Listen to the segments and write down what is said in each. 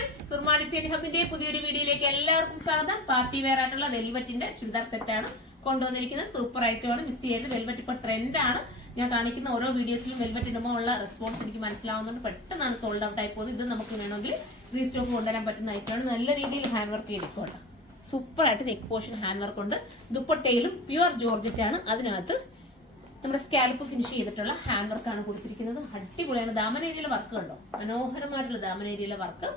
Friends, Soorma design ഹബിന്റെ പുതിയൊരു വീഡിയോയിലേക്ക് എല്ലാവർക്കും സ്വാഗതം. പാർട്ടി വെയർ ആയിട്ടുള്ള വെൽവെറ്റിന്റെ ചുരിദാർ സെറ്റാണ് കൊണ്ടുവന്നിരിക്കുന്നത്. സൂപ്പർ ഐറ്റമാണ്, മിസ് ചെയ്യരുത്. വെൽവെറ്റ് ഇപ്പോൾ ട്രെൻഡാണ്. ഞാൻ കാണിക്കുന്ന ഓരോ വീഡിയോസിലും വെൽവെറ്റ് ഇടുമ്പോൾ ഉള്ള റെസ്പോൺസ് എനിക്ക് മനസ്സിലാവുന്നതുകൊണ്ട് പെട്ടെന്നാണ് സോൾഡ് ഔട്ട് ആയി പോകുന്നത്. ഇത് നമുക്ക് വേണമെങ്കിൽ റീസ്റ്റോക്ക് കൊണ്ടുവരാൻ പറ്റുന്ന ഐറ്റമാണ്. നല്ല രീതിയിൽ ഹാൻഡ് വർക്ക് ചെയ്തിട്ടുണ്ട്. സൂപ്പർ ആയിട്ട് നെക്ക് പോർഷൻ ഹാൻഡ് വർക്ക് ഉണ്ട്. ദുപ്പട്ടയിലും പ്യുവർ ജോർജറ്റ് ആണ്. അതിനകത്ത് നമ്മുടെ സ്കാൽപ്പ് ഫിനിഷ് ചെയ്തിട്ടുള്ള ഹാൻഡ് വർക്കാണ് കൊടുത്തിരിക്കുന്നത്. അടിപൊളിയാണ്. ദാമൻ ഏരിയയിലെ വർക്ക് കണ്ടോ, മനോഹരമായിട്ടുള്ള ദാമൻ ഏരിയയിലെ വർക്ക്.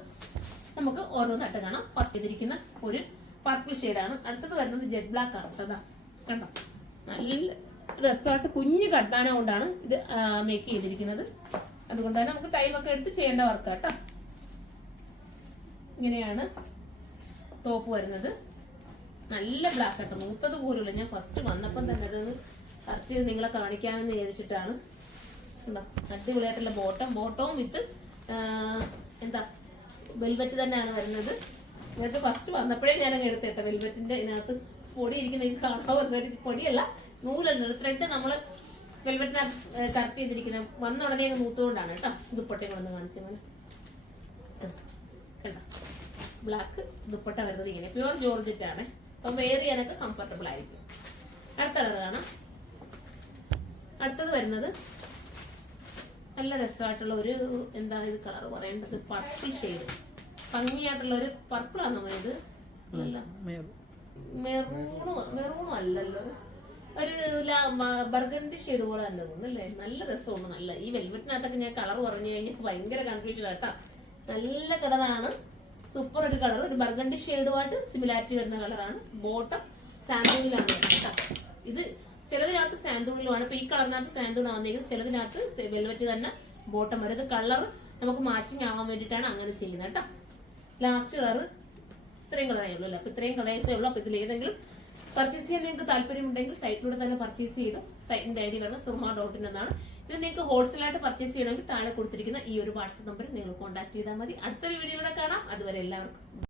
നമുക്ക് ഓരോന്നായിട്ട് കാണാം. ഫസ്റ്റ് ചെയ്തിരിക്കുന്ന ഒരു പർപ്പിൾ ഷെയ്ഡാണ്. അടുത്തത് വരുന്നത് ജെറ്റ് ബ്ലാക്ക് ആണ്. അതാ കണ്ടോ, നല്ല രസമായിട്ട് കുഞ്ഞ് കട്ടാന കൊണ്ടാണ് ഇത് മേക്ക് ചെയ്തിരിക്കുന്നത്. അതുകൊണ്ട് തന്നെ നമുക്ക് ടൈമൊക്കെ എടുത്ത് ചെയ്യേണ്ട വർക്കാട്ടോ. ഇങ്ങനെയാണ് ടോപ്പ് വരുന്നത്. നല്ല ബ്ലാക്ക് ആട്ടോ, നൂത്തത് പോലുമില്ല. ഞാൻ ഫസ്റ്റ് വന്നപ്പം തന്നെ അത് കറക്റ്റ് ചെയ്ത് നിങ്ങളെ കാണിക്കാമെന്ന് വിചാരിച്ചിട്ടാണ്. അടിപൊളിയായിട്ടുള്ള ബോട്ടവും വിത്ത് എന്താ വെൽവെറ്റ് തന്നെയാണ് വരുന്നത്. ഇങ്ങനത്തെ ഫസ്റ്റ് വന്നപ്പോഴേ ഞാനങ്ങ് എടുത്തേട്ടെ. വെൽവെറ്റിന്റെ ഇതിനകത്ത് പൊടി ഇരിക്കുന്ന കാണാൻ വന്നൊരു പൊടിയല്ല, നൂലല്ല, ത്രെഡ് നമ്മൾ വെൽവെറ്റിനകത്ത് കറക്റ്റ് ചെയ്തിരിക്കുന്നത്. വന്ന ഉടനെ അങ്ങ് നൂത്തുകൊണ്ടാണ് കേട്ടോ. ദുപ്പട്ടകളൊന്ന് കാണിച്ചു പോലെ കണ്ടോ, ബ്ലാക്ക് ദുപ്പട്ട വരുന്നത് ഇങ്ങനെ പ്യുവർ ജോർജറ്റ് ആണ്. അപ്പം വെയർ ചെയ്യാനൊക്കെ കംഫർട്ടബിൾ ആയിരിക്കും. അടുത്ത കളർ കാണാം. അടുത്തത് വരുന്നത് നല്ല രസമായിട്ടുള്ള ഒരു എന്താ ഇത് കളർ പറയേണ്ടത്, പർപ്പിൾ ഷെയ്ഡ്. ഭംഗിയായിട്ടുള്ള ഒരു പർപ്പിളാണ് നമ്മൾ ഇത്. മെറൂണും അല്ലല്ലോ, ഒരു ബർഗണ്ടി ഷെയ്ഡ് പോലെ തന്നെ തോന്നുന്നല്ലേ. നല്ല രസമാണ്. നല്ല ഈ വെൽവെറ്റിനകത്തൊക്കെ ഞാൻ കളർ പറഞ്ഞു കഴിഞ്ഞാൽ ഭയങ്കര കൺഫ്യൂഷൻ ആട്ടാ. നല്ല കളറാണ്, സൂപ്പർ ഒരു കളർ. ഒരു ബർഗണ്ടി ഷെയ്ഡുമായിട്ട് സിമിലാരിറ്റി വരുന്ന കളറാണ്. ബോട്ടം സാൻഡൂണിലാണ് കേട്ടോ. ഇത് ചിലതിനകത്ത് സാൻഡൂണിലുമാണ്. ഇപ്പൊ ഈ കളറിനകത്ത് സാൻഡൂൺ ആവുന്നെങ്കിൽ ചിലതിനകത്ത് വെൽവെറ്റ് തന്നെ ബോട്ടം വരും. ഇത് കളർ നമുക്ക് മാച്ചിങ് ആവാൻ വേണ്ടിയിട്ടാണ് അങ്ങനെ ചെയ്യുന്നത് കേട്ടോ. ലാസ്റ്റ് കളർ ഇത്രയും കളറേ ഉള്ളൂ അല്ലേ. അപ്പൊ ഇത്രയും കളേഴ്സേ ഉള്ളൂ. അപ്പൊ ഇതിൽ ഏതെങ്കിലും പർച്ചേസ് ചെയ്യാൻ നിങ്ങൾക്ക് താല്പര്യമുണ്ടെങ്കിൽ സൈറ്റിലൂടെ തന്നെ പർച്ചേസ് ചെയ്തു. സൈറ്റിന്റെ ഐഡി വരുന്നത് surma.in എന്നാണ്. ഇത് നിങ്ങൾക്ക് ഹോൾസെയിലായിട്ട് പർച്ചേസ് ചെയ്യണമെങ്കിൽ താഴെ കൊടുത്തിരിക്കുന്ന ഈ ഒരു വാട്സ്ആപ്പ് നമ്പറിൽ നിങ്ങൾ കോൺടാക്ട് ചെയ്താൽ മതി. അടുത്തൊരു വീഡിയോയിലൂടെ കാണാം. അതുവരെ എല്ലാവർക്കും